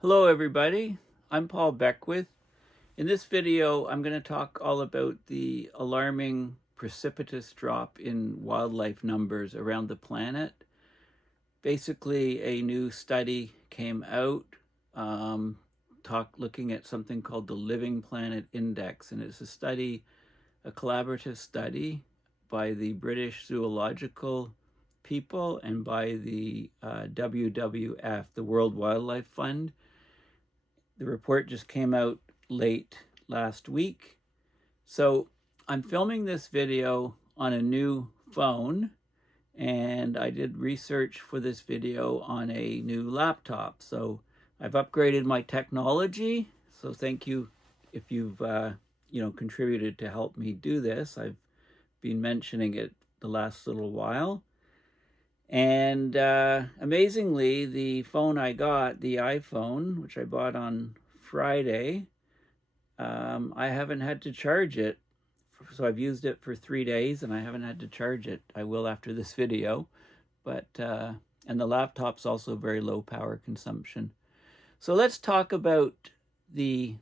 Hello everybody, I'm Paul Beckwith. In this video I'm going to talk all about the alarming precipitous drop in wildlife numbers around the planet. Basically a new study came out looking at something called the Living Planet Index, and it's a collaborative study by the British Zoological people and by the WWF, the World Wildlife Fund. The report just came out late last week. So I'm filming this video on a new phone, and I did research for this video on a new laptop. So I've upgraded my technology. So thank you if you've contributed to help me do this. I've been mentioning it the last little while. And amazingly, the phone I got, the iPhone, which I bought on Friday, I haven't had to charge it. So I've used it for 3 days and I haven't had to charge it. I will after this video. But and the laptop's also very low power consumption. So let's talk about the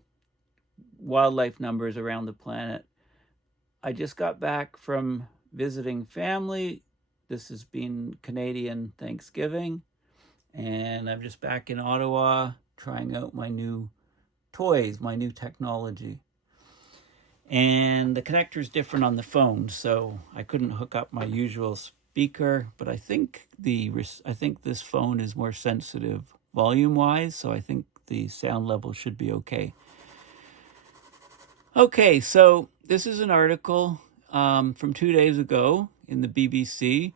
wildlife numbers around the planet. I just got back from visiting family. This has been Canadian Thanksgiving, and I'm just back in Ottawa trying out my new toys, my new technology. And the connector is different on the phone, so I couldn't hook up my usual speaker, but I think this phone is more sensitive volume-wise, so I think the sound level should be okay. Okay, so this is an article from 2 days ago in the BBC.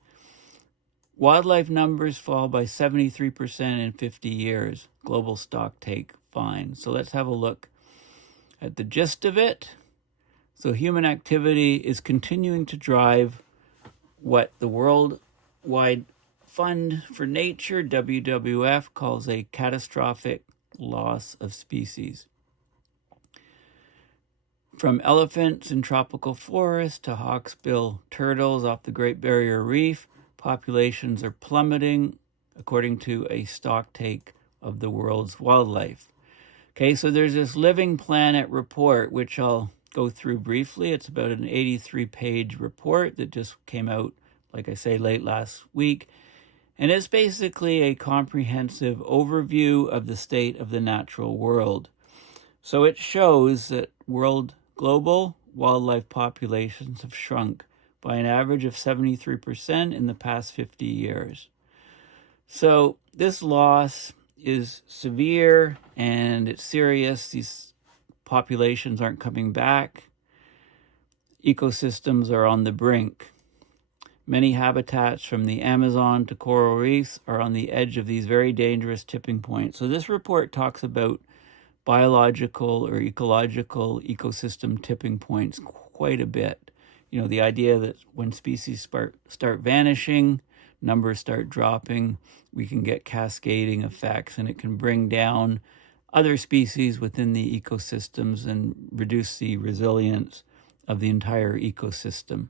Wildlife numbers fall by 73% in 50 years. Global stocktake fine. So let's have a look at the gist of it. So human activity is continuing to drive what the Worldwide Fund for Nature, WWF, calls a catastrophic loss of species. From elephants in tropical forests to hawksbill turtles off the Great Barrier Reef, populations are plummeting, according to a stocktake of the world's wildlife. Okay, so there's this Living Planet report, which I'll go through briefly. It's about an 83-page report that just came out, like I say, late last week. And it's basically a comprehensive overview of the state of the natural world. So it shows that global wildlife populations have shrunk by an average of 73% in the past 50 years. So this loss is severe and it's serious. These populations aren't coming back. Ecosystems are on the brink. Many habitats from the Amazon to coral reefs are on the edge of these very dangerous tipping points. So this report talks about biological or ecological ecosystem tipping points quite a bit. You know, the idea that when species start vanishing, numbers start dropping, we can get cascading effects, and it can bring down other species within the ecosystems and reduce the resilience of the entire ecosystem.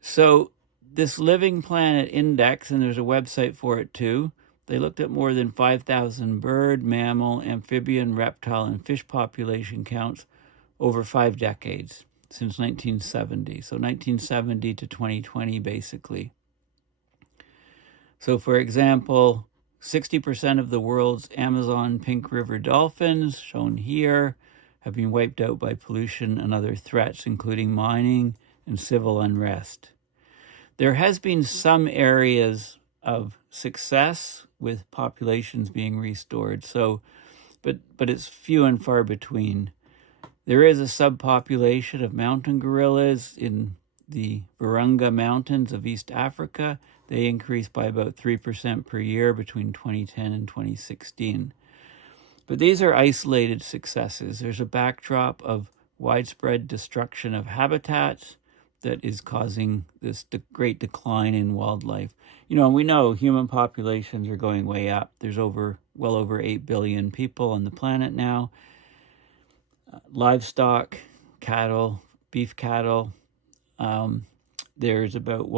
So this Living Planet Index, and there's a website for it too, they looked at more than 5,000 bird, mammal, amphibian, reptile, and fish population counts over 5 decades, since 1970. So 1970 to 2020, basically. So for example, 60% of the world's Amazon pink river dolphins, shown here, have been wiped out by pollution and other threats, including mining and civil unrest. There has been some areas of success with populations being restored, but it's few and far between. There is a subpopulation of mountain gorillas in the Virunga Mountains of East Africa. They increased by about 3% per year between 2010 and 2016. But these are isolated successes. There's a backdrop of widespread destruction of habitats that is causing this great decline in wildlife. You know, we know human populations are going way up. There's well over 8 billion people on the planet now. Livestock, cattle, beef cattle, there's about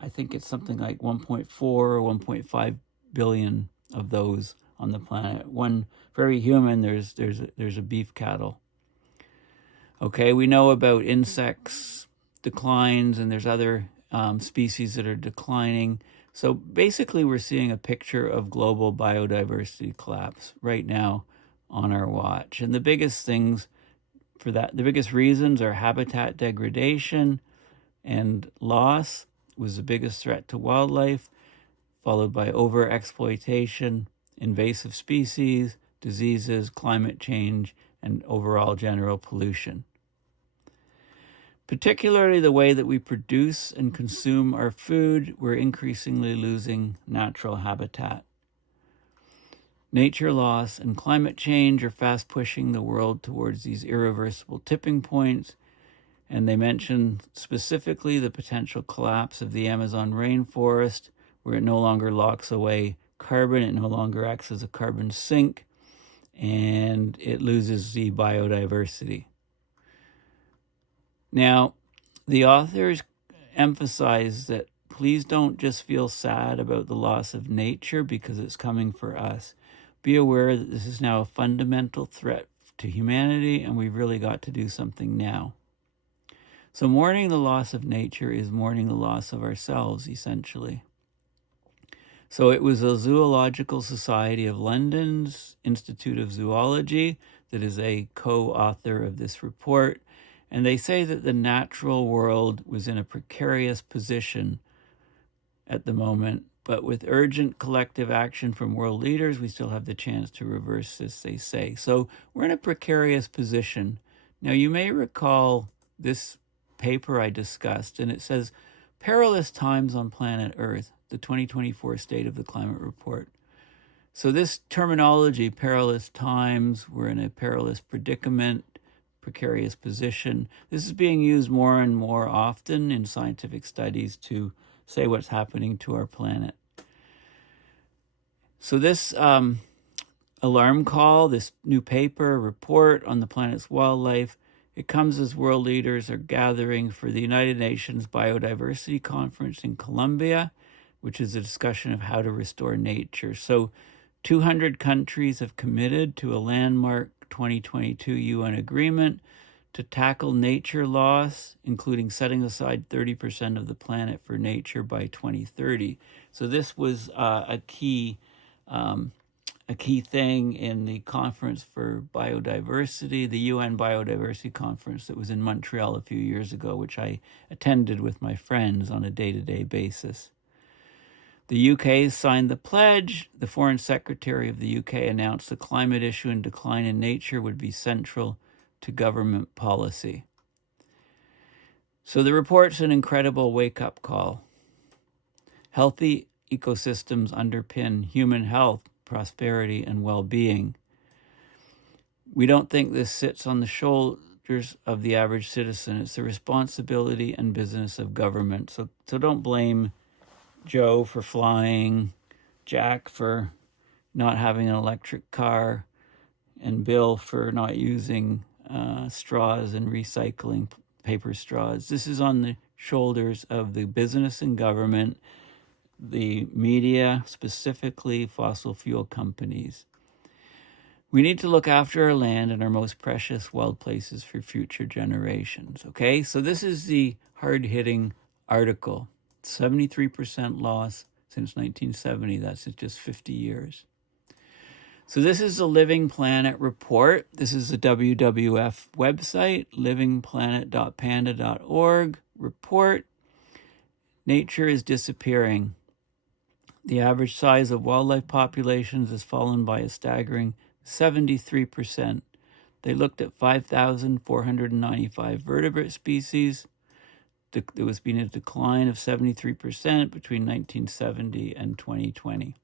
I think it's something like 1.4 or 1.5 billion of those on the planet. One very human, there's a beef cattle. Okay, we know about insects declines, and there's other species that are declining. So basically, we're seeing a picture of global biodiversity collapse right now on our watch. And the biggest things for that, the biggest reasons are habitat degradation and loss was the biggest threat to wildlife, followed by overexploitation, invasive species, diseases, climate change, and overall general pollution. Particularly the way that we produce and consume our food, we're increasingly losing natural habitat. Nature loss and climate change are fast pushing the world towards these irreversible tipping points, and they mention specifically the potential collapse of the Amazon rainforest, where it no longer locks away carbon, it no longer acts as a carbon sink, and it loses the biodiversity. Now, the authors emphasize that please don't just feel sad about the loss of nature because it's coming for us. Be aware that this is now a fundamental threat to humanity, and we've really got to do something now. So mourning the loss of nature is mourning the loss of ourselves, essentially. So it was the Zoological Society of London's Institute of Zoology that is a co-author of this report, and they say that the natural world was in a precarious position at the moment, but with urgent collective action from world leaders, we still have the chance to reverse this, they say. So we're in a precarious position. Now, you may recall this paper I discussed, and it says, Perilous Times on Planet Earth, the 2024 State of the Climate Report. So this terminology, perilous times, we're in a perilous predicament, precarious position, this is being used more and more often in scientific studies to say what's happening to our planet. So this alarm call, this new paper report on the planet's wildlife, it comes as world leaders are gathering for the United Nations Biodiversity Conference in Colombia, which is a discussion of how to restore nature. So 200 countries have committed to a landmark 2022 UN agreement to tackle nature loss, including setting aside 30% of the planet for nature by 2030. So this was a key thing in the conference for biodiversity, the UN Biodiversity Conference that was in Montreal a few years ago, which I attended with my friends on a day-to-day basis. The UK signed the pledge. The Foreign Secretary of the UK announced the climate issue and decline in nature would be central to government policy. So the report's an incredible wake-up call. Healthy ecosystems underpin human health, prosperity, and well-being. We don't think this sits on the shoulders of the average citizen. It's the responsibility and business of government. So don't blame Joe for flying, Jack for not having an electric car, and Bill for not using straws and recycling paper straws. This is on the shoulders of the business and government, the media, specifically fossil fuel companies. We need to look after our land and our most precious wild places for future generations, okay? So this is the hard-hitting article. 73% loss since 1970. That's just 50 years. So this is the Living Planet report. This is the WWF website, livingplanet.panda.org report. Nature is disappearing. The average size of wildlife populations has fallen by a staggering 73%. They looked at 5,495 vertebrate species. There was been a decline of 73% between 1970 and 2020.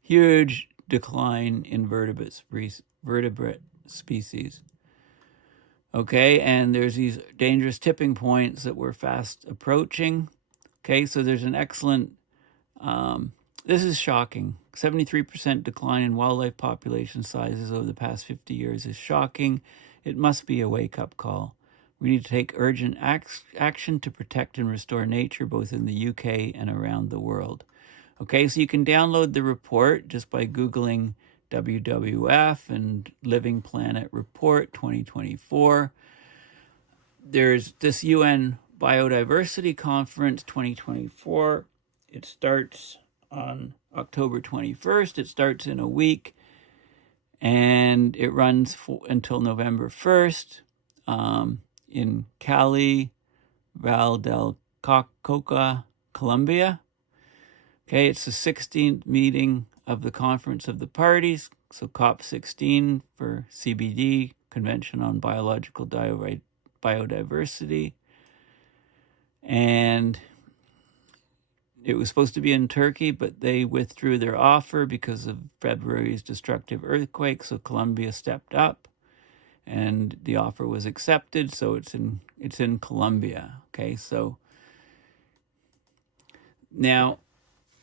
Huge decline in vertebrate species. Okay, and there's these dangerous tipping points that we're fast approaching. Okay, so there's an excellent, this is shocking. 73% decline in wildlife population sizes over the past 50 years is shocking. It must be a wake-up call. We need to take urgent action to protect and restore nature both in the UK and around the world. Okay, so you can download the report just by Googling WWF and Living Planet Report 2024. There's this UN Biodiversity Conference 2024. It starts on October 21st. It starts in a week, and it runs until November 1st in Cali, Val del Coca, Colombia. Okay, it's the 16th meeting of the Conference of the Parties, so COP16 for CBD, Convention on Biological Biodiversity. And it was supposed to be in Turkey, but they withdrew their offer because of February's destructive earthquake, so Colombia stepped up and the offer was accepted, so it's in Colombia. Okay, so now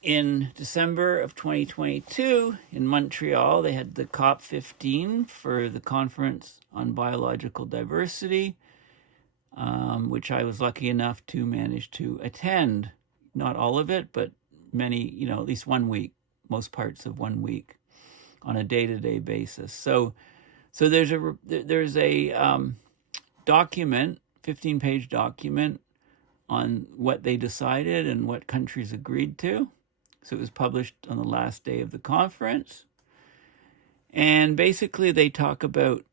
in December of 2022 in Montreal, they had the COP15 for the Conference on Biological Diversity, which I was lucky enough to manage to attend. Not all of it, but many, at least 1 week, most parts of 1 week on a day-to-day basis. So there's a document, 15-page document on what they decided and what countries agreed to. So it was published on the last day of the conference. And basically they talk about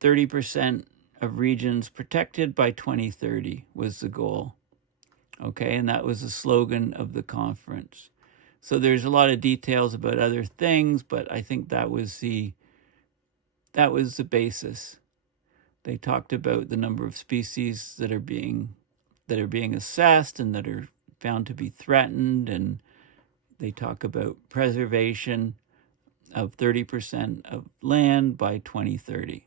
30% of regions protected by 2030 was the goal. Okay, and that was the slogan of the conference. So there's a lot of details about other things, but I think that was the basis. They talked about the number of species that are being assessed and that are found to be threatened, and they talk about preservation of 30% of land by 2030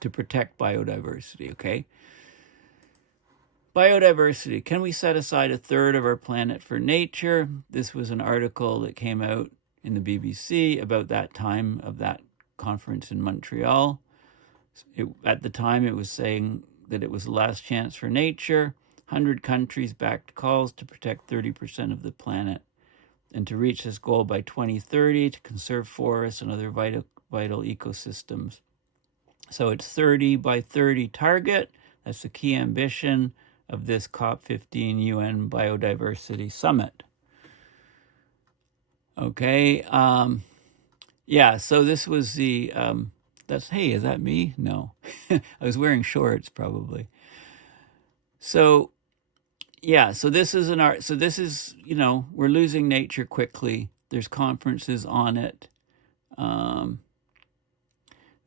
to protect biodiversity, okay? Biodiversity. Can we set aside a third of our planet for nature? This was an article that came out in the BBC about that time of that conference in Montreal. At the time, it was saying that it was the last chance for nature. 100 countries backed calls to protect 30% of the planet and to reach this goal by 2030 to conserve forests and other vital ecosystems. So it's 30 by 30 target. That's the key ambition of this COP15 UN Biodiversity Summit. Okay, so this was the, hey, is that me? No, I was wearing shorts probably. So this is we're losing nature quickly. There's conferences on it.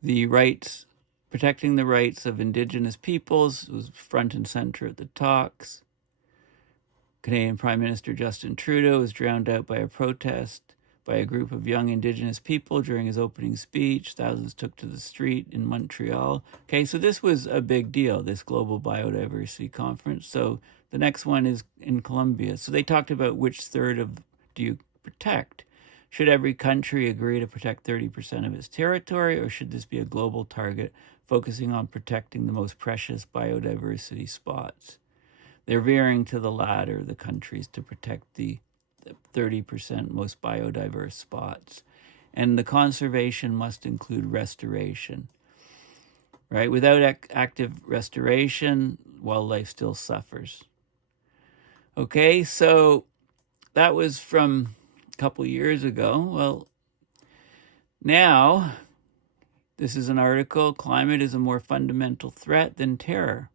The rights, protecting the rights of Indigenous peoples was front and center at the talks. Canadian Prime Minister Justin Trudeau was drowned out by a protest by a group of young Indigenous people during his opening speech. Thousands took to the street in Montreal. Okay, so this was a big deal, this Global Biodiversity Conference. So the next one is in Colombia. So they talked about which third do you protect. Should every country agree to protect 30% of its territory, or should this be a global target focusing on protecting the most precious biodiversity spots? They're veering to the latter, the countries, to protect the 30% most biodiverse spots. And the conservation must include restoration, right? Without active restoration, wildlife still suffers. Okay, so that was from a couple years ago. Well, now, this is an article, Climate is a More Fundamental Threat Than Terror.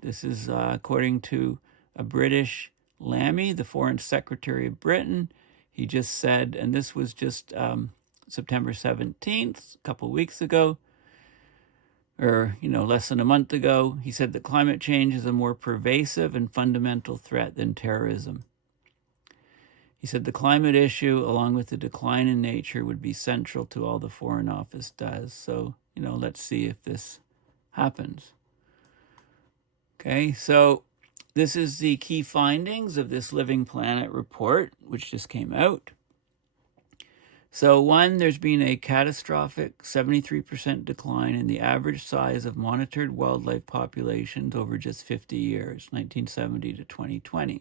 This is according to a British Lammy, the Foreign Secretary of Britain. He just said, and this was just September 17th, a couple weeks ago, or, less than a month ago, he said that climate change is a more pervasive and fundamental threat than terrorism. He said the climate issue, along with the decline in nature, would be central to all the Foreign Office does. So, let's see if this happens. Okay, so this is the key findings of this Living Planet report, which just came out. So one, there's been a catastrophic 73% decline in the average size of monitored wildlife populations over just 50 years, 1970 to 2020.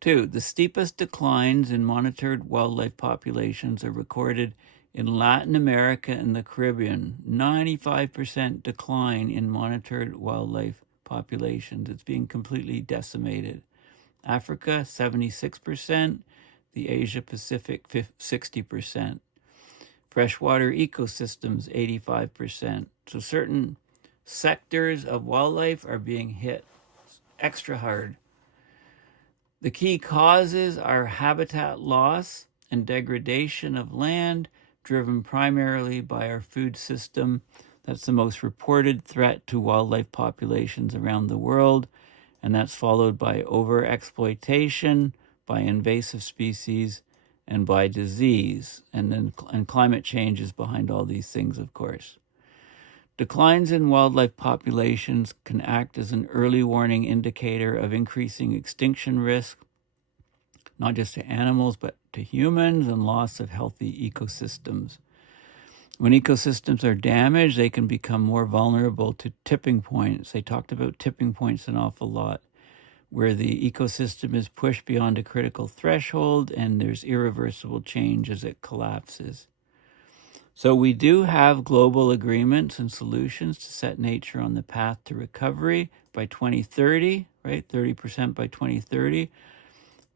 2, the steepest declines in monitored wildlife populations are recorded in Latin America and the Caribbean. 95% decline in monitored wildlife populations. It's being completely decimated. Africa, 76%. The Asia Pacific, 60%. Freshwater ecosystems, 85%. So certain sectors of wildlife are being hit extra hard. The key causes are habitat loss and degradation of land, driven primarily by our food system. That's the most reported threat to wildlife populations around the world, and that's followed by overexploitation, by invasive species, and by disease. And climate change is behind all these things, of course. Declines in wildlife populations can act as an early warning indicator of increasing extinction risk, not just to animals, but to humans, and loss of healthy ecosystems. When ecosystems are damaged, they can become more vulnerable to tipping points. They talked about tipping points an awful lot, where the ecosystem is pushed beyond a critical threshold and there's irreversible change as it collapses. So we do have global agreements and solutions to set nature on the path to recovery by 2030, right? 30% by 2030.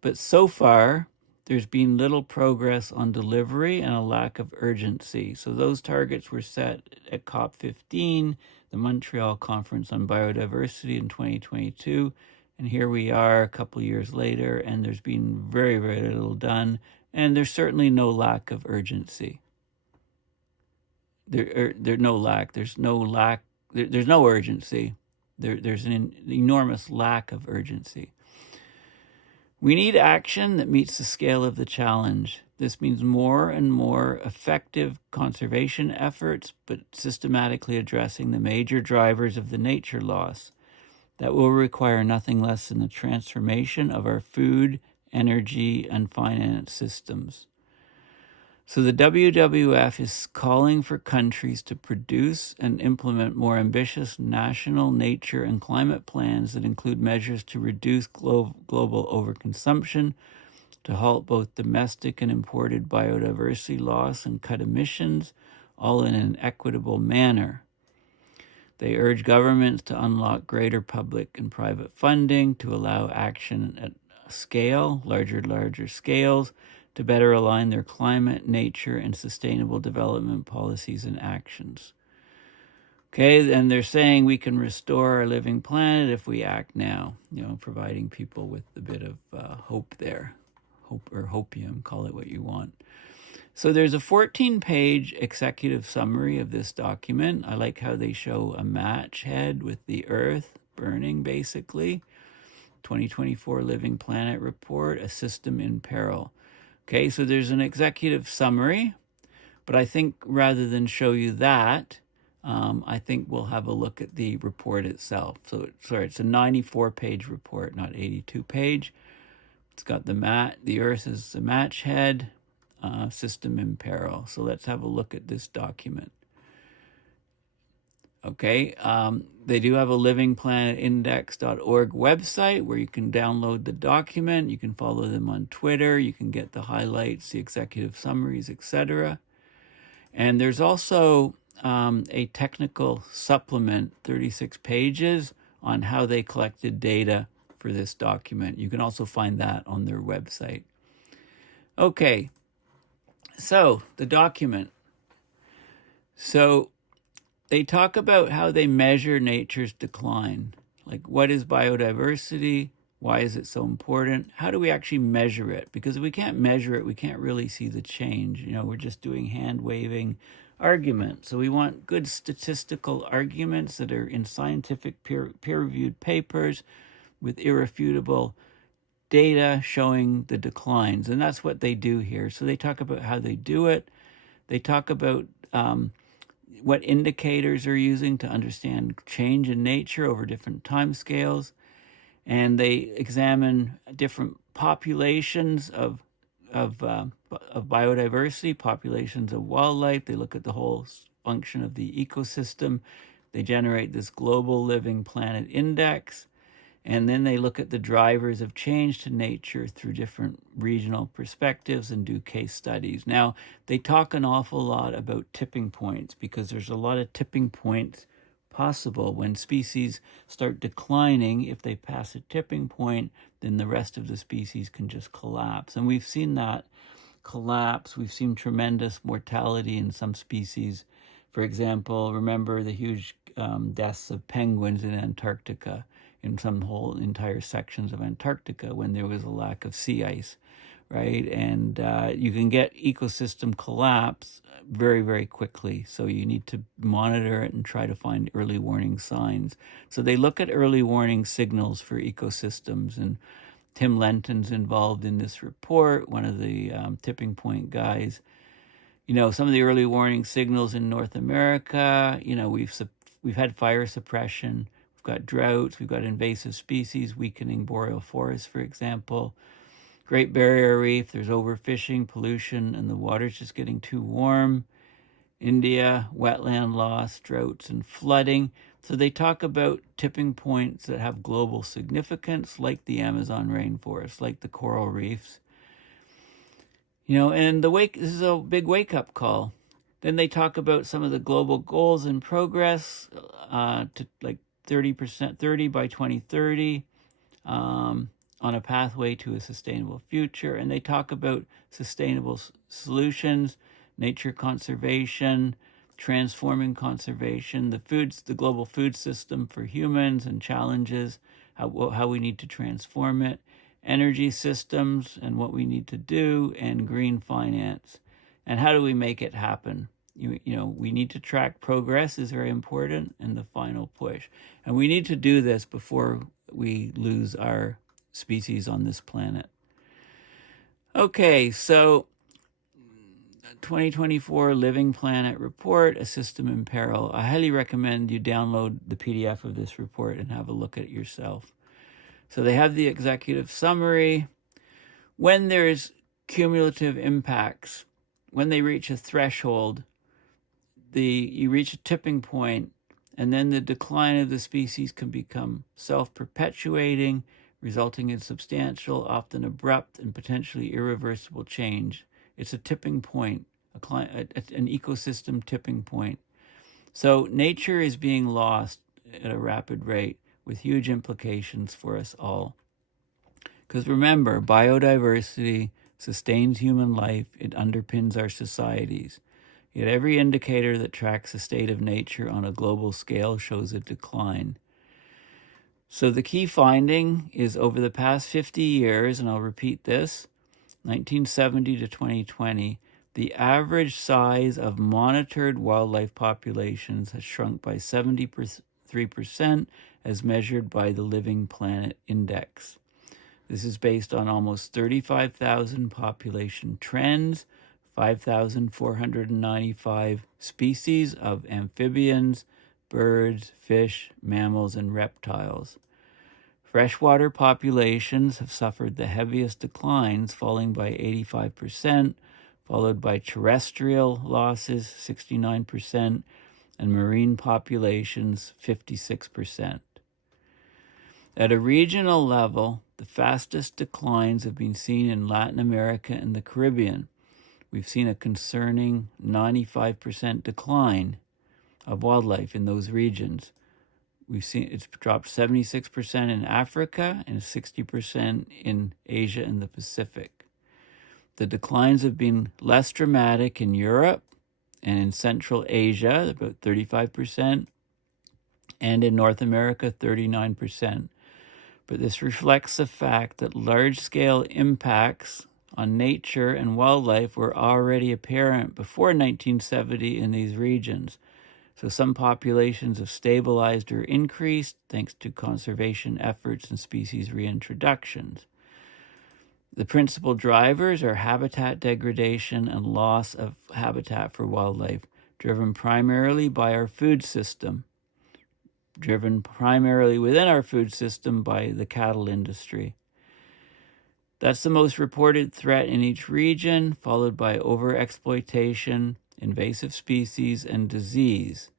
But so far, there's been little progress on delivery and a lack of urgency. So those targets were set at COP15, the Montreal Conference on Biodiversity in 2022. And here we are a couple years later, and there's been very, very little done. And there's certainly no lack of urgency. There's no urgency. There's an enormous lack of urgency. We need action that meets the scale of the challenge. This means more and more effective conservation efforts, but systematically addressing the major drivers of the nature loss. That will require nothing less than the transformation of our food, energy, and finance systems. So the WWF is calling for countries to produce and implement more ambitious national nature and climate plans that include measures to reduce global overconsumption, to halt both domestic and imported biodiversity loss and cut emissions, all in an equitable manner. They urge governments to unlock greater public and private funding to allow action at scale, larger scales, to better align their climate, nature, and sustainable development policies and actions. Okay, and they're saying we can restore our living planet if we act now, providing people with a bit of hope there. Hope or hopium, call it what you want. So there's a 14-page executive summary of this document. I like how they show a match head with the Earth burning, basically. 2024 Living Planet Report, a system in peril. Okay, so there's an executive summary, but I think rather than show you that, I think we'll have a look at the report itself. So, it's a 94-page report, not 82-page. It's got the Earth is the match head, system in peril. So let's have a look at this document. Okay, they do have a livingplanetindex.org website where you can download the document. You can follow them on Twitter. You can get the highlights, the executive summaries, etc. And there's also a technical supplement, 36 pages, on how they collected data for this document. You can also find that on their website. Okay, so the document. So they talk about how they measure nature's decline. Like, what is biodiversity? Why is it so important? How do we actually measure it? Because if we can't measure it, we can't really see the change. We're just doing hand-waving arguments. So we want good statistical arguments that are in scientific peer-reviewed papers with irrefutable data showing the declines. And that's what they do here. So they talk about how they do it. They talk about what indicators are using to understand change in nature over different time scales. And they examine different populations of biodiversity, populations of wildlife. They look at the whole function of the ecosystem. They generate this global living planet index. And then they look at the drivers of change to nature through different regional perspectives and do case studies. Now, they talk an awful lot about tipping points because there's a lot of tipping points possible. When species start declining, if they pass a tipping point, then the rest of the species can just collapse. And we've seen that collapse. We've seen tremendous mortality in some species. For example, remember the huge deaths of penguins in Antarctica, in some whole entire sections of Antarctica when there was a lack of sea ice, right? And you can get ecosystem collapse very, very quickly. So you need to monitor it and try to find early warning signs. So they look at early warning signals for ecosystems, and Tim Lenton's involved in this report, one of the tipping point guys. You know, some of the early warning signals in North America, you know, we've had fire suppression, we've got droughts, we've got invasive species, weakening boreal forests, for example. Great Barrier Reef, there's overfishing, pollution, and the water's just getting too warm. India, wetland loss, droughts, and flooding. So they talk about tipping points that have global significance, like the Amazon rainforest, like the coral reefs. You know, and this is a big wake-up call. Then they talk about some of the global goals and progress to like 30% by 2030 on a pathway to a sustainable future. And they talk about sustainable solutions, nature conservation, transforming conservation, the global food system for humans and challenges, how we need to transform it, energy systems and what we need to do, and green finance. And how do we make it happen? You know, we need to track progress is very important, and the final push. And we need to do this before we lose our species on this planet. Okay, so 2024 Living Planet Report, A System in Peril. I highly recommend you download the PDF of this report and have a look at it yourself. So they have the executive summary. When there's cumulative impacts, when they reach a threshold, you reach a tipping point, and then the decline of the species can become self-perpetuating, resulting in substantial, often abrupt, and potentially irreversible change. It's a tipping point, an ecosystem tipping point. So nature is being lost at a rapid rate with huge implications for us all. Because remember, biodiversity sustains human life. It underpins our societies. Yet every indicator that tracks the state of nature on a global scale shows a decline. So the key finding is over the past 50 years, and I'll repeat this, 1970 to 2020, the average size of monitored wildlife populations has shrunk by 73% as measured by the Living Planet Index. This is based on almost 35,000 population trends, 5,495 species of amphibians, birds, fish, mammals, and reptiles. Freshwater populations have suffered the heaviest declines, falling by 85%, followed by terrestrial losses, 69%, and marine populations, 56%. At a regional level, the fastest declines have been seen in Latin America and the Caribbean. We've seen a concerning 95% decline of wildlife in those regions. We've seen it's dropped 76% in Africa and 60% in Asia and the Pacific. The declines have been less dramatic in Europe and in Central Asia, about 35%, and in North America, 39%. But this reflects the fact that large-scale impacts on nature and wildlife were already apparent before 1970 in these regions. So some populations have stabilized or increased thanks to conservation efforts and species reintroductions. The principal drivers are habitat degradation and loss of habitat for wildlife, driven primarily by our food system, driven primarily within our food system by the cattle industry. That's the most reported threat in each region, followed by overexploitation, invasive species, and disease.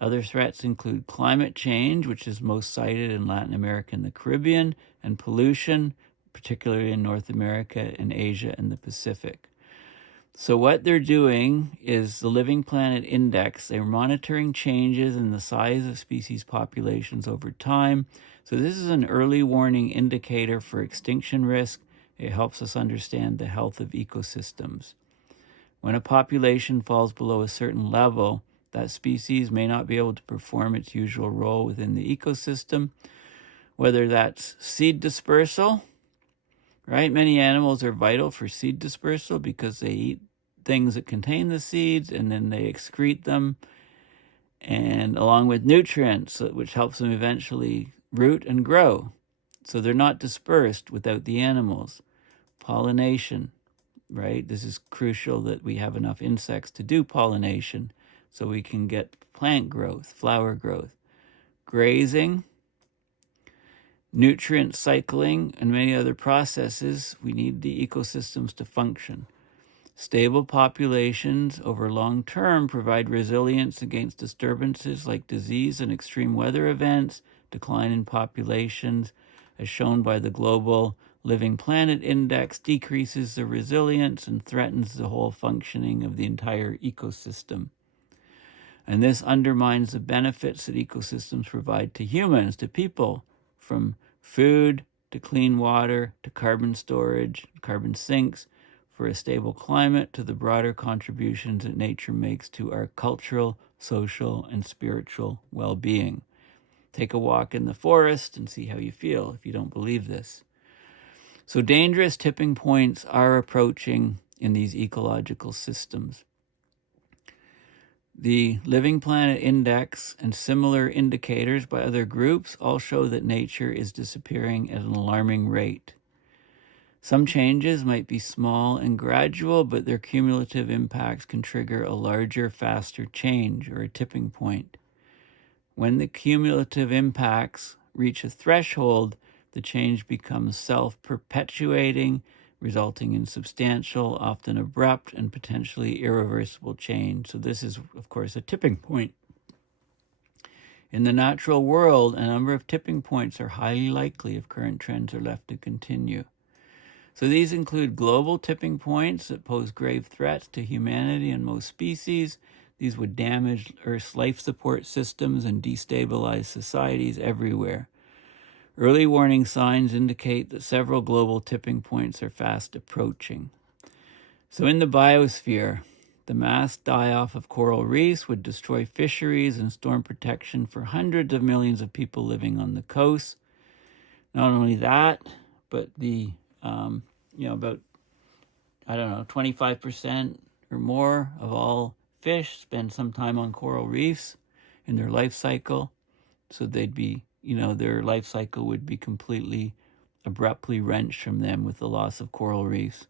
Other threats include climate change, which is most cited in Latin America and the Caribbean, and pollution, particularly in North America and Asia and the Pacific. So what they're doing is the Living Planet Index. They're monitoring changes in the size of species populations over time. So this is an early warning indicator for extinction risk. It helps us understand the health of ecosystems. When a population falls below a certain level, that species may not be able to perform its usual role within the ecosystem, whether that's seed dispersal, right? Many animals are vital for seed dispersal because they eat things that contain the seeds and then they excrete them, and along with nutrients, which helps them eventually root and grow. So they're not dispersed without the animals. Pollination, right? This is crucial that we have enough insects to do pollination so we can get plant growth, flower growth. Grazing, nutrient cycling, and many other processes. We need the ecosystems to function. Stable populations over long term provide resilience against disturbances like disease and extreme weather events. Decline in populations, as shown by the Global Living Planet Index, decreases the resilience and threatens the whole functioning of the entire ecosystem. And this undermines the benefits that ecosystems provide to humans, to people, from food to clean water to carbon storage, carbon sinks, for a stable climate, to the broader contributions that nature makes to our cultural, social, and spiritual well-being. Take a walk in the forest and see how you feel if you don't believe this. So dangerous tipping points are approaching in these ecological systems. The Living Planet Index and similar indicators by other groups all show that nature is disappearing at an alarming rate. Some changes might be small and gradual, but their cumulative impacts can trigger a larger, faster change or a tipping point. When the cumulative impacts reach a threshold, the change becomes self-perpetuating, resulting in substantial, often abrupt, and potentially irreversible change. So this is, of course, a tipping point. In the natural world, a number of tipping points are highly likely if current trends are left to continue. So these include global tipping points that pose grave threats to humanity and most species. These would damage Earth's life support systems and destabilize societies everywhere. Early warning signs indicate that several global tipping points are fast approaching. So in the biosphere, the mass die-off of coral reefs would destroy fisheries and storm protection for hundreds of millions of people living on the coast. Not only that, but the about 25% or more of all fish spend some time on coral reefs in their life cycle. So they'd be, their life cycle would be completely abruptly wrenched from them with the loss of coral reefs.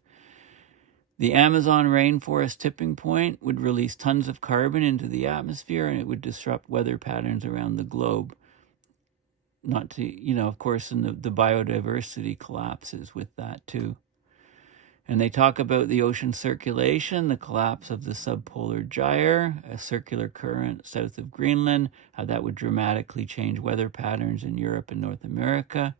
The Amazon rainforest tipping point would release tons of carbon into the atmosphere, and it would disrupt weather patterns around the globe. Not to, of course, and the biodiversity collapses with that too. And they talk about the ocean circulation, the collapse of the subpolar gyre, a circular current south of Greenland, how that would dramatically change weather patterns in Europe and North America.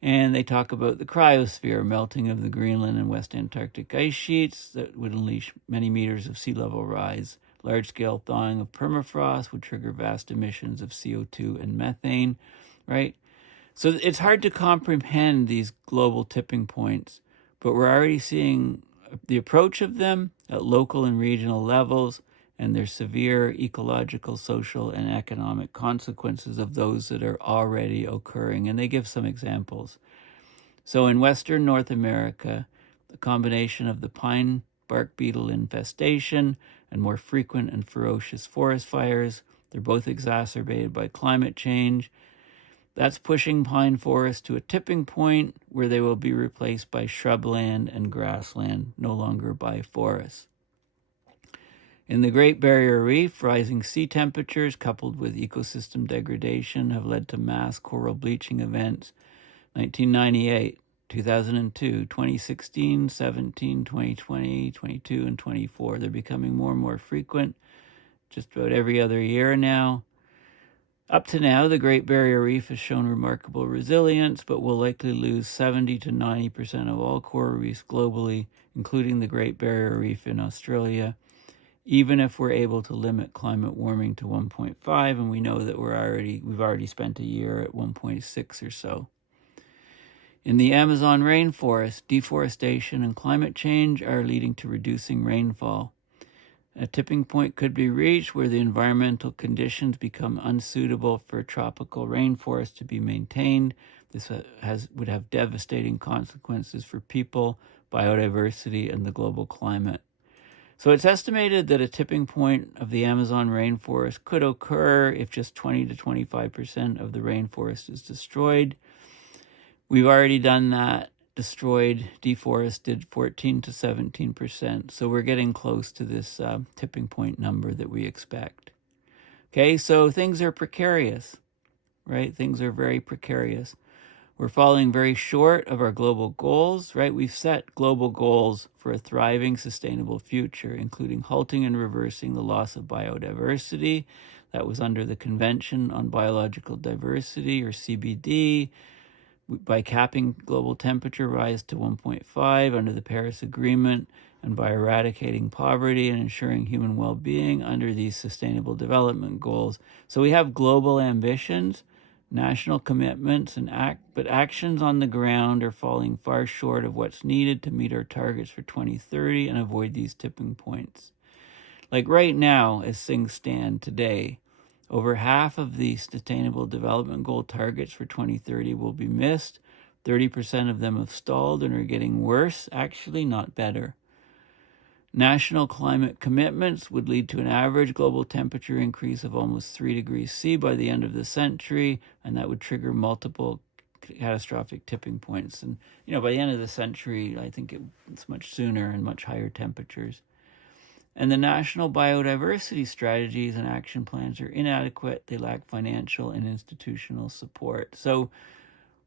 And they talk about the cryosphere, melting of the Greenland and West Antarctic ice sheets that would unleash many meters of sea level rise. Large-scale thawing of permafrost would trigger vast emissions of CO2 and methane, right? So it's hard to comprehend these global tipping points, but we're already seeing the approach of them at local and regional levels and their severe ecological, social, and economic consequences of those that are already occurring. And they give some examples. So in Western North America, the combination of the pine bark beetle infestation and more frequent and ferocious forest fires, they're both exacerbated by climate change. That's pushing pine forests to a tipping point where they will be replaced by shrubland and grassland, no longer by forests. In the Great Barrier Reef, rising sea temperatures coupled with ecosystem degradation have led to mass coral bleaching events. 1998, 2002, 2016, 17, 2020, 22, and 24. They're becoming more and more frequent just about every other year now. Up to now, the Great Barrier Reef has shown remarkable resilience, but will likely lose 70 to 90% of all coral reefs globally, including the Great Barrier Reef in Australia, even if we're able to limit climate warming to 1.5, and we know that we've already spent a year at 1.6 or so. In the Amazon rainforest, deforestation and climate change are leading to reducing rainfall. A tipping point could be reached where the environmental conditions become unsuitable for tropical rainforest to be maintained. This would have devastating consequences for people, biodiversity, and the global climate. So it's estimated that a tipping point of the Amazon rainforest could occur if just 20 to 25% of the rainforest is destroyed. We've already done that, deforested 14 to 17%. So we're getting close to this tipping point number that we expect. Okay, so things are precarious, right? Things are very precarious. We're falling very short of our global goals, right? We've set global goals for a thriving, sustainable future, including halting and reversing the loss of biodiversity. That was under the Convention on Biological Diversity, or CBD, by capping global temperature rise to 1.5 under the Paris Agreement, and by eradicating poverty and ensuring human well-being under these Sustainable Development Goals. So we have global ambitions, national commitments, but actions on the ground are falling far short of what's needed to meet our targets for 2030 and avoid these tipping points. Like right now, as things stand today, over half of the Sustainable Development Goal targets for 2030 will be missed. 30% of them have stalled and are getting worse, actually, not better. National climate commitments would lead to an average global temperature increase of almost 3 degrees C by the end of the century, and that would trigger multiple catastrophic tipping points. And, by the end of the century, I think it's much sooner and much higher temperatures. And the national biodiversity strategies and action plans are inadequate. They lack financial and institutional support. So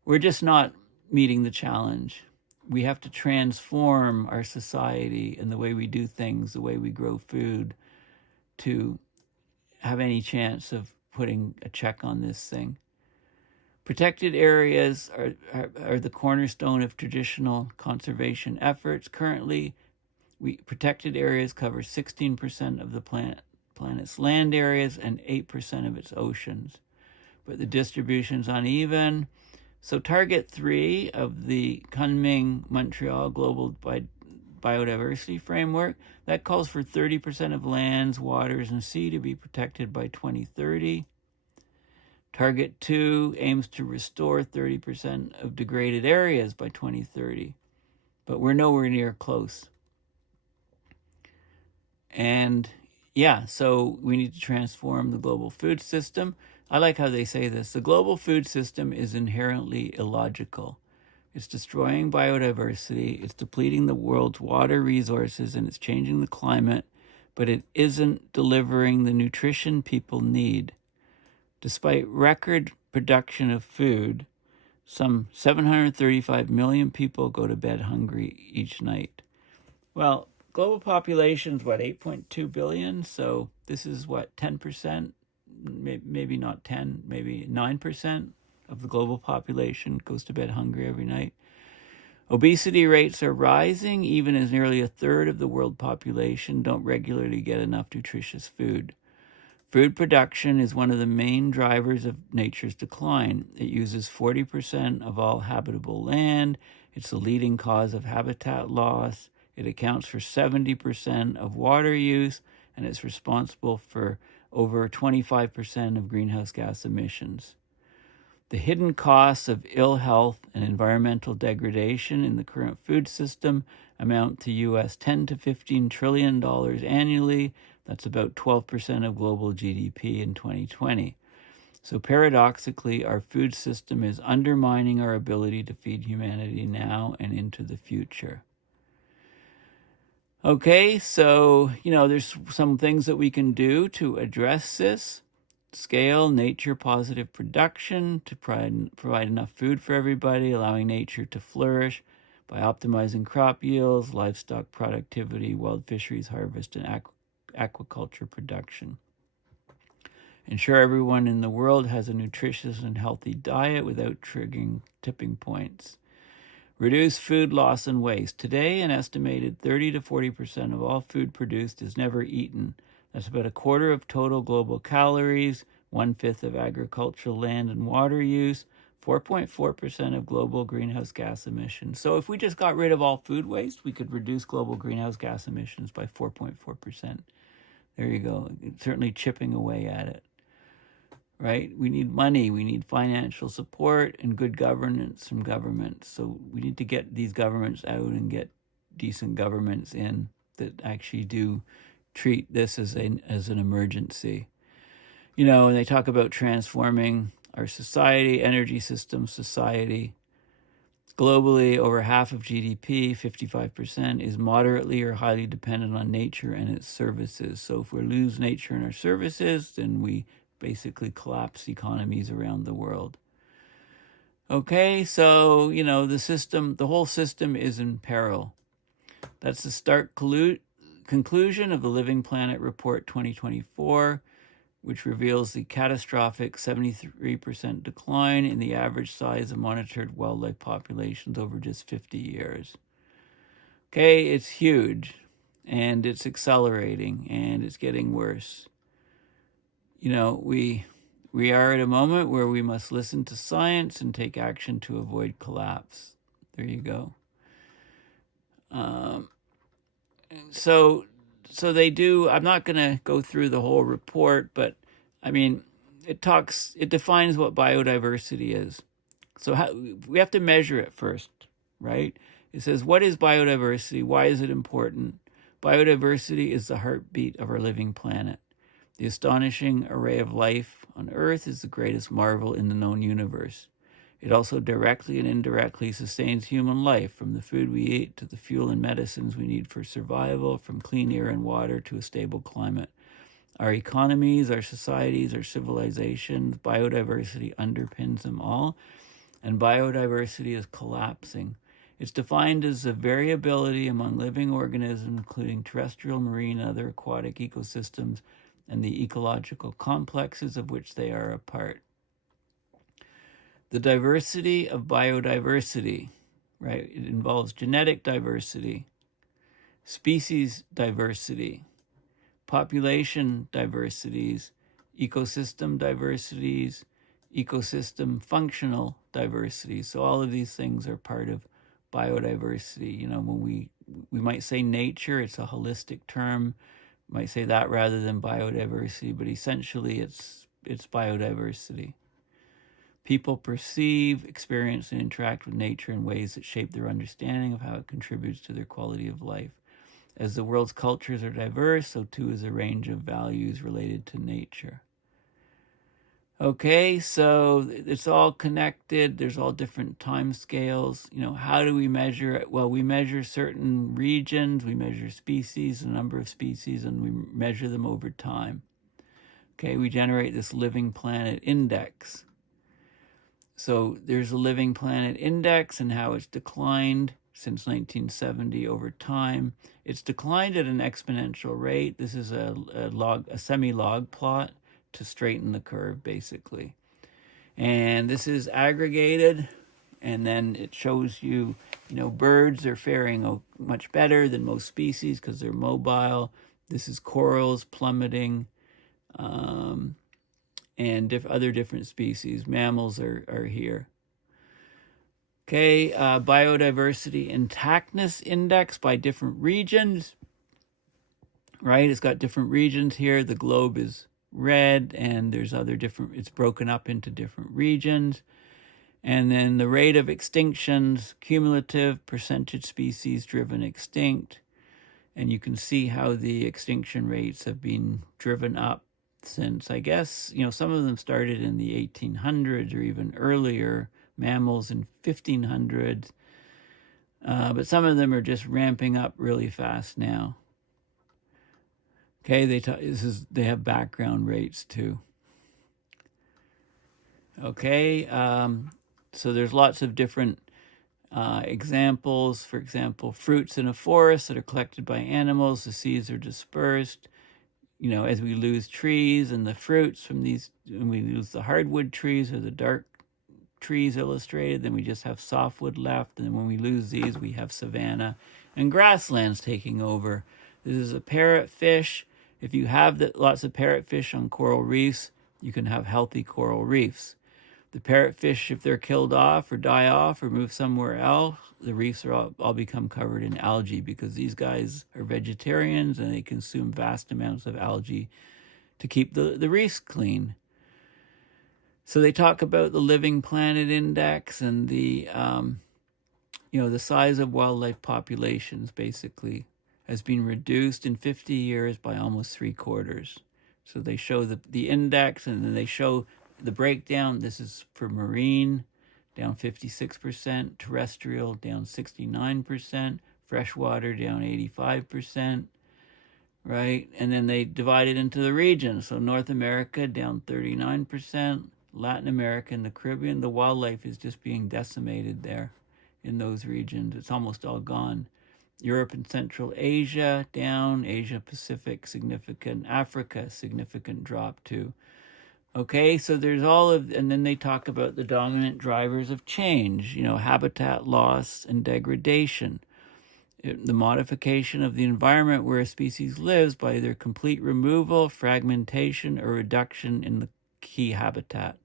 we're just not meeting the challenge. We have to transform our society and the way we do things, the way we grow food, to have any chance of putting a check on this thing. Protected areas are the cornerstone of traditional conservation efforts. Currently, protected areas cover 16% of the planet's land areas and 8% of its oceans. But the distribution's uneven. So Target 3 of the Kunming Montreal Global Biodiversity Framework, that calls for 30% of lands, waters, and sea to be protected by 2030. Target 2 aims to restore 30% of degraded areas by 2030, but we're nowhere near close. And so we need to transform the global food system. I like how they say this. The global food system is inherently illogical. It's destroying biodiversity, it's depleting the world's water resources, and it's changing the climate, but it isn't delivering the nutrition people need. Despite record production of food, some 735 million people go to bed hungry each night. Well, global population is 8.2 billion, so this is 10%, maybe not 10, maybe 9% of the global population goes to bed hungry every night. Obesity rates are rising, even as nearly a third of the world population don't regularly get enough nutritious food. Food production is one of the main drivers of nature's decline. It uses 40% of all habitable land. It's the leading cause of habitat loss. It accounts for 70% of water use, and it's responsible for over 25% of greenhouse gas emissions. The hidden costs of ill health and environmental degradation in the current food system amount to US $10 to $15 trillion annually. That's about 12% of global GDP in 2020. So paradoxically, our food system is undermining our ability to feed humanity now and into the future. Okay, so, there's some things that we can do to address this. Scale nature positive production to provide enough food for everybody, allowing nature to flourish by optimizing crop yields, livestock productivity, wild fisheries harvest, and aquaculture production. Ensure everyone in the world has a nutritious and healthy diet without triggering tipping points. Reduce food loss and waste. Today, an estimated 30 to 40% of all food produced is never eaten. That's about a quarter of total global calories, 1/5 of agricultural land and water use, 4.4% of global greenhouse gas emissions. So if we just got rid of all food waste, we could reduce global greenhouse gas emissions by 4.4%. There you go. It's certainly chipping away at it. Right? We need money, we need financial support and good governance from governments. So we need to get these governments out and get decent governments in that actually do treat this as an emergency. You know, and they talk about transforming our society, energy system, society. Globally, over half of GDP, 55%, is moderately or highly dependent on nature and its services. So if we lose nature and our services, then we basically collapse economies around the world. Okay, so, you know, the whole system is in peril. That's the stark conclusion of the Living Planet Report 2024, which reveals the catastrophic 73% decline in the average size of monitored wildlife populations over just 50 years. Okay, it's huge, and it's accelerating, and it's getting worse. You know, we are at a moment where we must listen to science and take action to avoid collapse. There you go. So they do. I'm not going to go through the whole report, but I mean, it defines what biodiversity is. So we have to measure it first, right? It says, what is biodiversity? Why is it important? Biodiversity is the heartbeat of our living planet. The astonishing array of life on Earth is the greatest marvel in the known universe. It also directly and indirectly sustains human life, from the food we eat to the fuel and medicines we need for survival, from clean air and water to a stable climate. Our economies, our societies, our civilizations, biodiversity underpins them all, and biodiversity is collapsing. It's defined as the variability among living organisms, including terrestrial, marine, and other aquatic ecosystems, and the ecological complexes of which they are a part. The diversity of biodiversity, right? It involves genetic diversity, species diversity, population diversities, ecosystem diversities, ecosystem functional diversity. So all of these things are part of biodiversity. You know, when we might say nature, it's a holistic term. Might say that rather than biodiversity, but essentially it's biodiversity. People perceive, experience, and interact with nature in ways that shape their understanding of how it contributes to their quality of life. As the world's cultures are diverse, so too is a range of values related to nature. Okay, so it's all connected. There's all different time scales. You know, how do we measure it? Well, we measure certain regions, we measure species, the number of species, and we measure them over time. Okay, we generate this living planet index. So there's a living planet index and how it's declined since 1970 over time. It's declined at an exponential rate. This is a semi-log plot to straighten the curve, basically. And this is aggregated, and then it shows you, you know, birds are faring much better than most species because they're mobile. This is corals plummeting, and other different species. Mammals are here. Okay, biodiversity intactness index by different regions, right? It's got different regions here. The globe is red, and there's other different, it's broken up into different regions. And then the rate of extinctions, cumulative percentage species driven extinct. And you can see how the extinction rates have been driven up since, I guess, you know, some of them started in the 1800s or even earlier, mammals in 1500s. But some of them are just ramping up really fast now. Okay, they have background rates too. Okay, so there's lots of different examples. For example, fruits in a forest that are collected by animals, the seeds are dispersed. as we lose trees and the fruits from these, when we lose the hardwood trees or the dark trees illustrated, then we just have softwood left. And then when we lose these, we have savanna and grasslands taking over. This is a parrotfish. If you have lots of parrotfish on coral reefs, you can have healthy coral reefs. The parrotfish, if they're killed off or die off or move somewhere else, the reefs are all become covered in algae, because these guys are vegetarians and they consume vast amounts of algae to keep the reefs clean. So they talk about the Living Planet Index and the size of wildlife populations basically has been reduced in 50 years by almost 3/4. So they show the index, and then they show the breakdown. This is for marine, down 56%, terrestrial, down 69%, freshwater, down 85%, right? And then they divide it into the regions. So North America, down 39%, Latin America and the Caribbean, the wildlife is just being decimated there in those regions. It's almost all gone. Europe and Central Asia, down. Asia Pacific, significant. Africa, significant drop too. Okay, so there's and then they talk about the dominant drivers of change, habitat loss and degradation. The modification of the environment where a species lives by either complete removal, fragmentation, or reduction in the key habitat.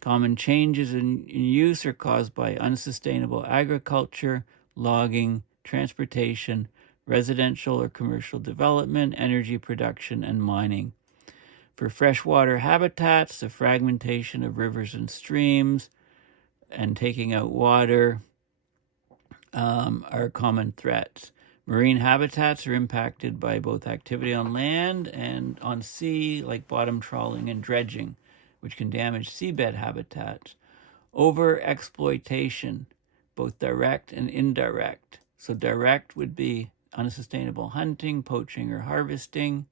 Common changes in use are caused by unsustainable agriculture, logging, transportation, residential or commercial development, energy production, and mining. For freshwater habitats, the fragmentation of rivers and streams and taking out water are common threats. Marine habitats are impacted by both activity on land and on sea, like bottom trawling and dredging, which can damage seabed habitats. Over-exploitation, both direct and indirect. So direct would be unsustainable hunting, poaching, or harvesting.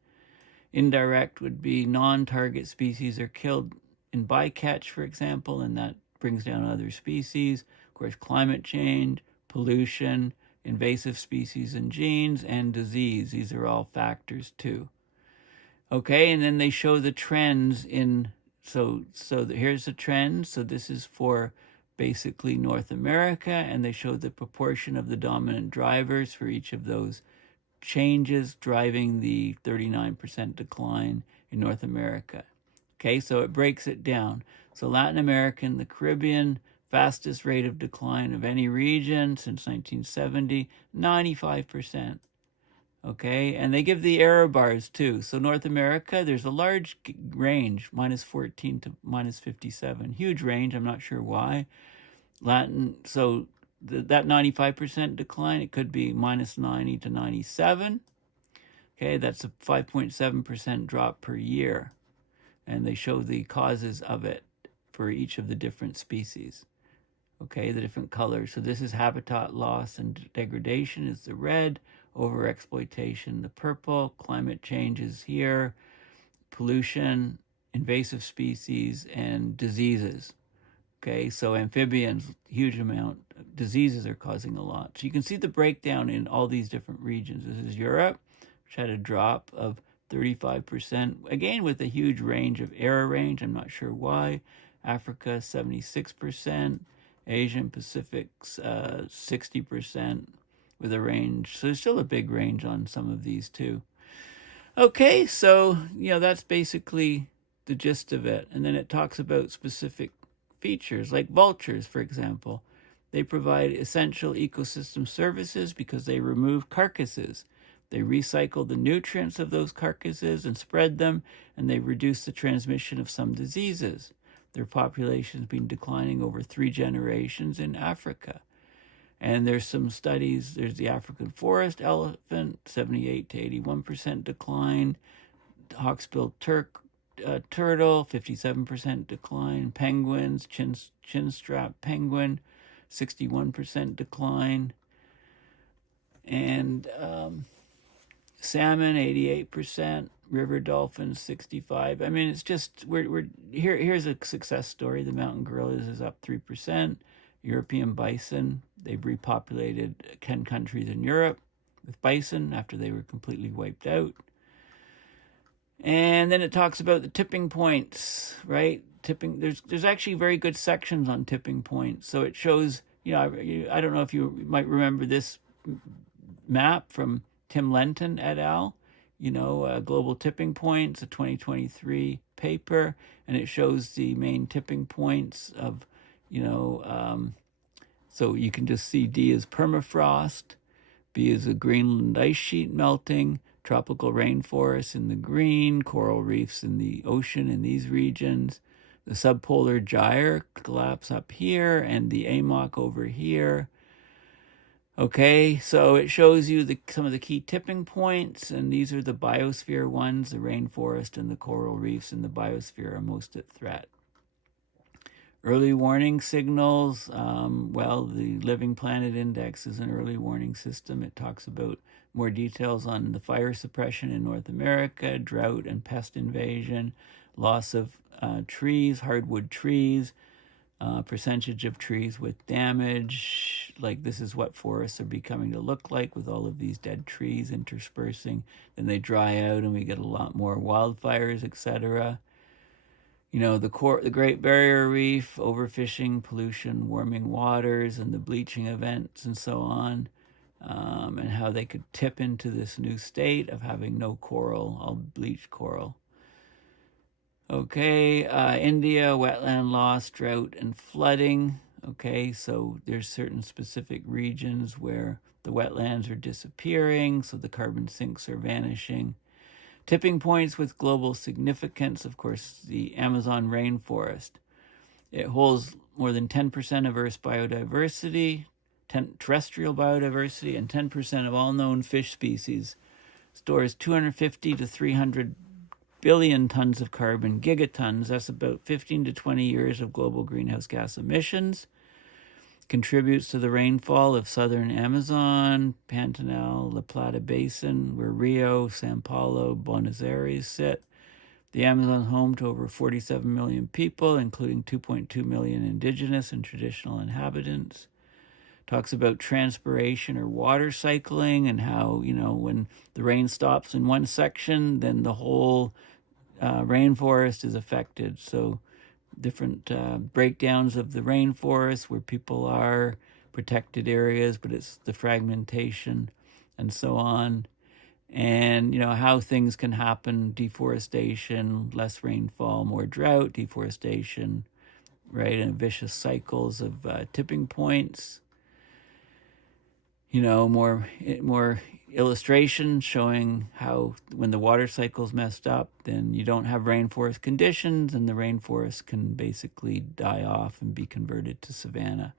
Indirect would be non-target species are killed in bycatch, for example, and that brings down other species. Of course, climate change, pollution, invasive species and genes, and disease. These are all factors too. Okay, and then they show the trends in, here's the trend. So this is for basically North America, and they show the proportion of the dominant drivers for each of those changes driving the 39% decline in North America. Okay, so it breaks it down. So Latin America and the Caribbean, fastest rate of decline of any region since 1970, 95%. Okay, and they give the error bars too. So North America, there's a large range, -14 to -57. Huge range, I'm not sure why. So that 95% decline, it could be -90 to 97. Okay, that's a 5.7% drop per year. And they show the causes of it for each of the different species. Okay, the different colors. So this is habitat loss and degradation is the red, overexploitation, the purple, climate change is here, pollution, invasive species, and diseases. Okay, so amphibians, huge amount. Diseases are causing a lot. So you can see the breakdown in all these different regions. This is Europe, which had a drop of 35%, again with a huge range of error range. I'm not sure why. Africa, 76%. Asia and Pacific, 60% with a range. So there's still a big range on some of these too. Okay, so, that's basically the gist of it. And then it talks about specific features, like vultures, for example. They provide essential ecosystem services because they remove carcasses. They recycle the nutrients of those carcasses and spread them, and they reduce the transmission of some diseases. Their population has been declining over 3 generations in Africa. And there's some studies, there's the African forest elephant, 78 to 81% decline, hawksbill turtle, 57% decline, penguins, chinstrap penguin, 61% decline, and salmon, 88%, river dolphins, 65%. I mean, it's just, here's a success story. The mountain gorillas is up 3%. European bison, they've repopulated 10 countries in Europe with bison after they were completely wiped out. And then it talks about the tipping points, right? There's actually very good sections on tipping points. So it shows, I don't know if you might remember this map from Tim Lenton et al., Global Tipping Points, a 2023 paper, and it shows the main tipping points of, so you can just see D is permafrost, B is a Greenland ice sheet melting, tropical rainforests in the green, coral reefs in the ocean in these regions, the subpolar gyre collapse up here, and the AMOC over here. Okay, so it shows you some of the key tipping points, and these are the biosphere ones. The rainforest and the coral reefs in the biosphere are most at threat. Early warning signals, the Living Planet Index is an early warning system. It talks about more details on the fire suppression in North America, drought and pest invasion, loss of trees, hardwood trees, percentage of trees with damage, like this is what forests are becoming to look like with all of these dead trees interspersing. Then they dry out and we get a lot more wildfires, etc. The Great Barrier Reef, overfishing, pollution, warming waters, and the bleaching events and so on, and how they could tip into this new state of having no coral, all bleached coral. Okay, India, wetland loss, drought, and flooding. Okay, so there's certain specific regions where the wetlands are disappearing, so the carbon sinks are vanishing. Tipping points with global significance, of course, the Amazon rainforest. It holds more than 10% of Earth's biodiversity, terrestrial biodiversity, and 10% of all known fish species. Stores 250 to 300 billion tons of carbon, gigatons. That's about 15 to 20 years of global greenhouse gas emissions. Contributes to the rainfall of southern Amazon, Pantanal, La Plata Basin, where Rio, Sao Paulo, Buenos Aires sit. The Amazon is home to over 47 million people, including 2.2 million indigenous and traditional inhabitants. Talks about transpiration or water cycling and how, when the rain stops in one section, then the whole rainforest is affected. So different breakdowns of the rainforest where people are, protected areas, but it's the fragmentation and so on. And, how things can happen, deforestation, less rainfall, more drought, deforestation, right, and vicious cycles of tipping points. More illustration showing how when the water cycle's messed up, then you don't have rainforest conditions and the rainforest can basically die off and be converted to savanna.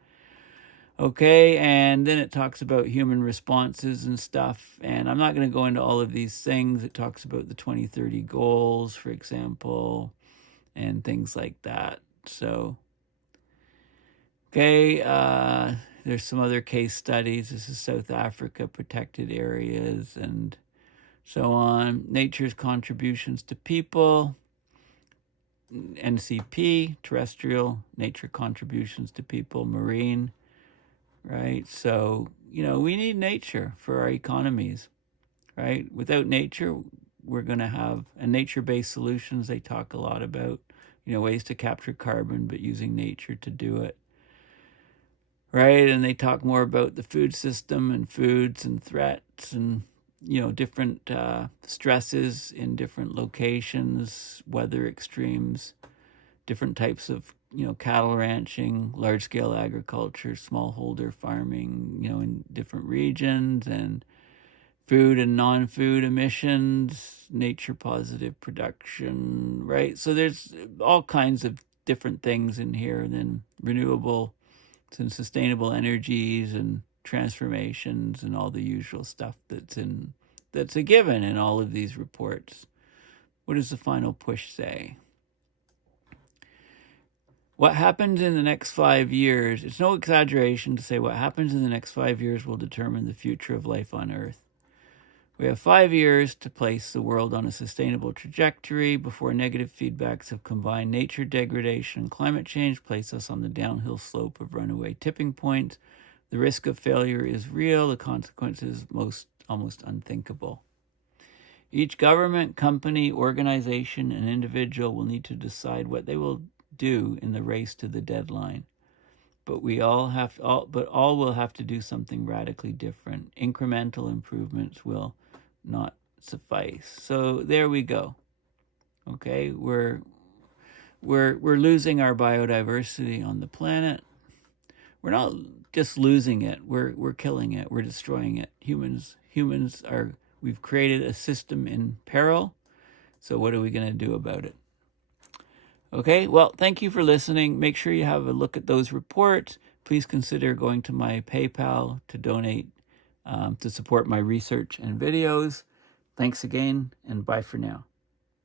Okay, and then it talks about human responses and stuff, and I'm not going to go into all of these things. It talks about the 2030 goals, for example, and things like that. So, okay, there's some other case studies. This is South Africa, protected areas, and so on. Nature's contributions to people, NCP, terrestrial, nature contributions to people, marine, right? So, we need nature for our economies, right? Without nature, we're going to have nature-based solutions. They talk a lot about, ways to capture carbon, but using nature to do it. Right, and they talk more about the food system and foods and threats and, different stresses in different locations, weather extremes, different types of, cattle ranching, large-scale agriculture, smallholder farming, in different regions, and food and non-food emissions, nature-positive production, right? So there's all kinds of different things in here, and then renewable and sustainable energies and transformations and all the usual stuff that's a given in all of these reports. What does the final push say? What happens in the next 5 years, it's no exaggeration to say what happens in the next 5 years will determine the future of life on Earth. We have 5 years to place the world on a sustainable trajectory before negative feedbacks of combined nature degradation and climate change place us on the downhill slope of runaway tipping points. The risk of failure is real. The consequences almost unthinkable. Each government, company, organization, and individual will need to decide what they will do in the race to the deadline. But all will have to do something radically different. Incremental improvements will not suffice. So there we go. Okay, we're losing our biodiversity on the planet. We're not just losing it, we're killing it, we're destroying it. Humans are, we've created a system in peril. So what are we going to do about it? Okay, well, thank you for listening. Make sure you have a look at those reports. Please consider going to my PayPal to donate to support my research and videos. Thanks again, and bye for now.